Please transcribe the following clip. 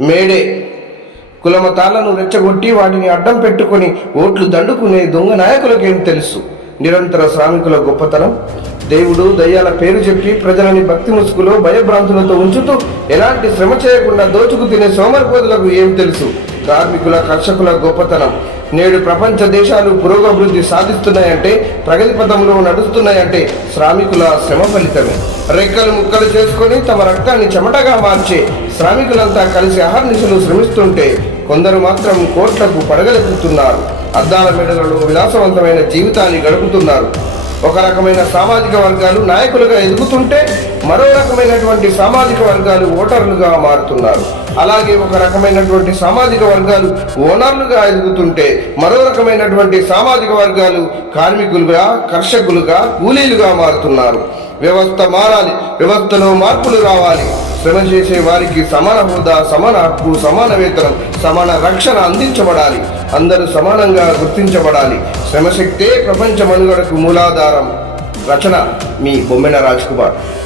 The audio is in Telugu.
మేడే కులమతాలను రెచ్చగొట్టి వాటిని అడ్డం పెట్టుకుని ఓట్లు దండుకునే దొంగ నాయకులకేం తెలుసు నిరంతర శ్రామికుల గొప్పతనం. దేవుడు దయ్యాల పేరు చెప్పి ప్రజలని భక్తి ముసుగులో భయభ్రాంతులతో ఉంచుతూ ఎలాంటి శ్రమ చేయకుండా దోచుకు తినే సోమరిపోతులకు ఏం తెలుసు కార్మికుల కర్షకుల గొప్పతనం. నేడు ప్రపంచ దేశాలు పురోగభివృద్ధి సాధిస్తున్నాయంటే, ప్రగతి పథంలో నడుస్తున్నాయంటే శ్రామికుల శ్రమ ఫలితమే. రెక్కలు ముక్కలు చేసుకొని తమ రక్తాన్ని చెమటగా మార్చే శ్రామికులంతా కలిసి అహర్నిశలు శ్రమిస్తుంటే కొందరు మాత్రం కోట్లకు పడగలెత్తుతున్నారు. అద్దాల మెడలలో విలాసవంతమైన జీవితాన్ని గడుపుతున్నారు. ఒక రకమైన సామాజిక వర్గాలు నాయకులుగా ఎదుగుతుంటే మరో రకమైనటువంటి సామాజిక వర్గాలు ఓటర్లుగా మారుతున్నారు. అలాగే ఒక రకమైనటువంటి సామాజిక వర్గాలు ఓనర్లుగా ఎదుగుతుంటే మరో రకమైనటువంటి సామాజిక వర్గాలు కార్మికులుగా, కర్షకులుగా, కూలీలుగా మారుతున్నారు. వ్యవస్థ మారాలి, వ్యవస్థలో మార్పులు రావాలి. శ్రమ చేసే వారికి సమాన హోదా, సమాన హక్కు, సమాన వేతనం, సమాన రక్షణ అందించబడాలి. అందరూ సమానంగా గుర్తించబడాలి. శ్రమశక్తే ప్రపంచ మనుగడకు మూలాధారం. రచన మీ బొమ్మెన రాజ్ కుమార్.